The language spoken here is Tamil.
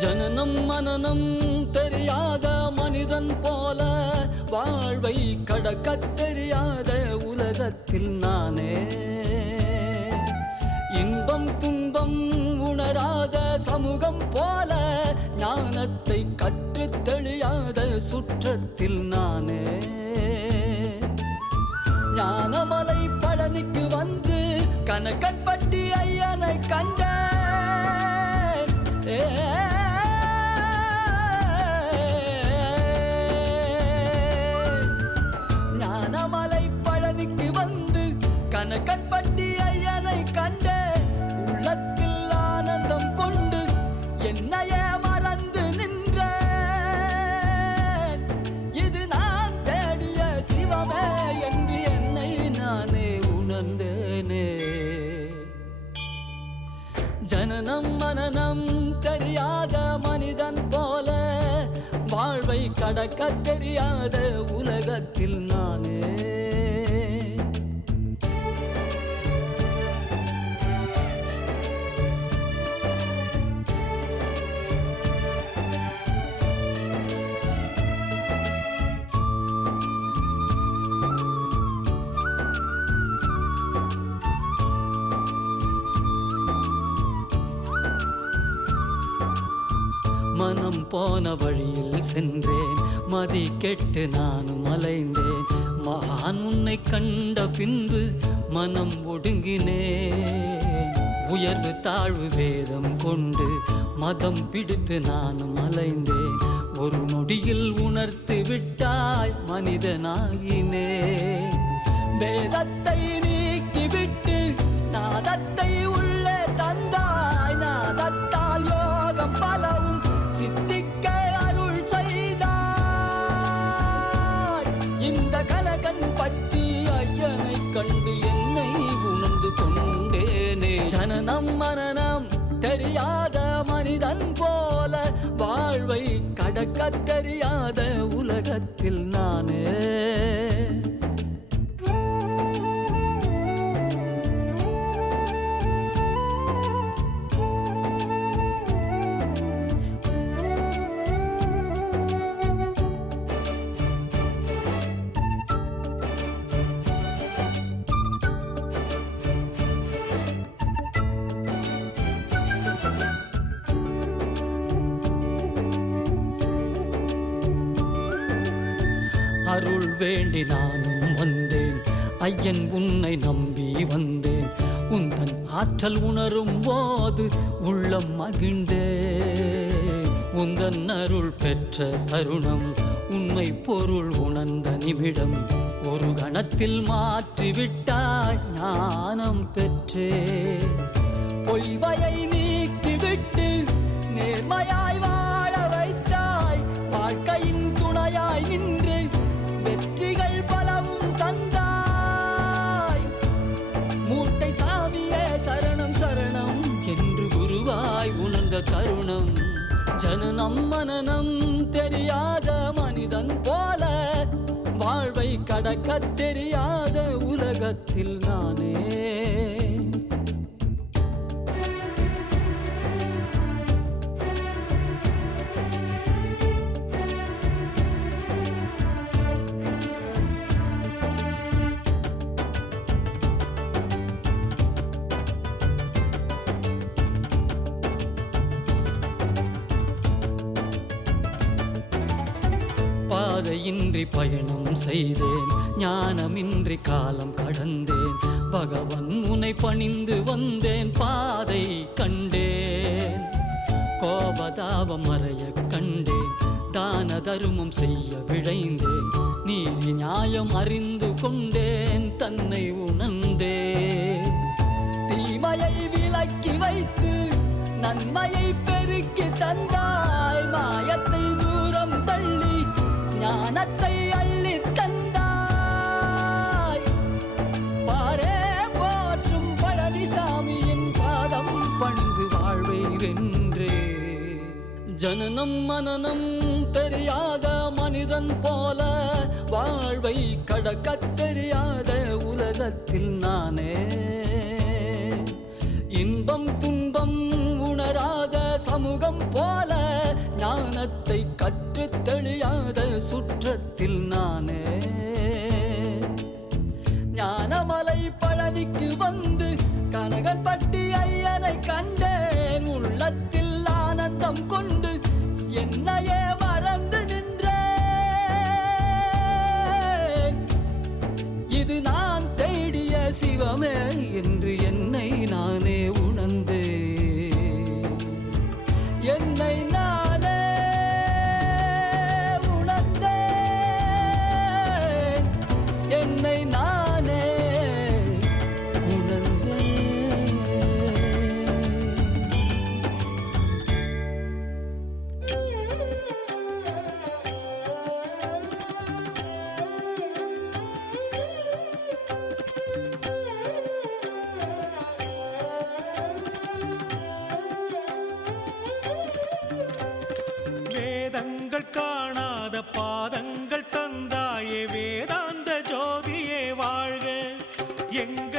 ஜனனம் மனனம் தெரியாத மனிதன் போல வாழ்வை கடக்கத் தெரியாத உலகத்தில் நானே இன்பம் துன்பம் உணராத சமூகம் போல ஞானத்தை கற்றுத் தெளியாத சுற்றத்தில் நானே ஞானமலை பழனிக்கு வந்து கனகன்பட்டி ஐயனை கண்டேன். ஞானமலை பழனிக்கு வந்து கனகன்பட்டி ஐயனை கண்டேன். உள்ளத்தில் ஆனந்தம் கொண்டு என்னையே மறந்து நின்றேன். இது நான் தேடிய சிவமே என்று என்னை நானே உணர்ந்தேனே. ஜனனம் மனனம் தெரியாத மனிதன் போல வாழ்வை கடக்கத் தெரியாத உலகத்தில் நானே மனம் போன வழியில் சென்றேன். மதி கெட்டு நானும் அலைந்தேன். மகான் உன்னை கண்ட பின்பு மனம் ஒடுங்கினேன். உயர்வு தாழ்வு வேதம் கொண்டு மதம் பிடித்து நானும் அலைந்தேன். ஒரு நொடியில் உணர்த்து விட்டாய் மனிதனாகினேன். வேதத்தை நீக்கிவிட்டு நாதத்தை உள்ளே தந்தாய். நாதத்தால் யோகம் பலவும் சித்திக்க அருள் செய்தாய். இந்த கனகன்பட்டி ஐயனை கண்டு என்னை உணர்ந்து கொண்டேனே. ஜனனம் மனனம் தெரியாத மனிதன் போல வாழ்வை கடக்கத் தெரியாத உலகத்தில் நானே அருள் வேண்டி நானும் வந்தேன். ஐயன் உன்னை நம்பி வந்தேன். உந்தன் ஆற்றல் உணரும் போது உள்ளம் மகிழ்ந்தேன். உந்தன் அருள் பெற்ற தருணம் உண்மை பொருள் உணர்ந்த நிமிடம் ஒரு கணத்தில் மாற்றிவிட்டாய் ஞானம் பெற்றே. பொய்வையை நீக்கிவிட்டு நேர்மையாய் வாழ வைத்தாய். வாழ்க்கையின் துணையாய் நின்று வெற்றிகள் பலவும் தந்தாய். ஜனனம் மனனம் தெரியாத மனிதன் போல வாழ்வை கடக்கத் தெரியாத உலகத்தில் நானே. பாதையின்றி பயணம் செய்தேன், ஞானமின்றி காலம் கடந்தேன். பகவன் உனை பணிந்து வந்தேன், பாதை கண்டேன். கோபதாபம் மறைய கண்டேன், தான தருமம் செய்ய விழைந்தேன். நீதி நியாயம் அறிந்து கொண்டேன், தன்னை உணர்ந்தேன். தீமையை விலக்கி வைத்து நன்மையை பெருக்கி தந்தாய். மாயத்தை தூரம் தள்ளி ஞானத்தை அள்ளி தந்தாய். பாரே போற்றும் பழனிசாமியின் பாதம் பணிந்து வாழ்வை வென்றே. ஜனனம் மனனம் தெரியாத மனிதன் போல வாழ்வை கடக்கத் தெரியாத உலகத்தில் நானே. இன்பம் துன்பம் உணராத சமூகம் போல ஞானத்தை கற்றுத் தெளியாத சுற்றத்தில் நானே. ஞானமலை பழனிக்கு வந்து கனகன்பட்டி ஐயனை கண்டேன். உள்ளத்தில் ஆனந்தம் கொண்டு என்னையே மறந்து நின்றேன். இது நான் தேடிய சிவமே என்று என்னை நானே உணர்ந்தேன். என்னை நானே உணர்ந்தேன். என்னை நானே உணர்ந்தேன். வேதங்கள் காணாத பாதங்கள் தந்தாயே, வேதாந்த ஜோதியே வாழ்க. எங்க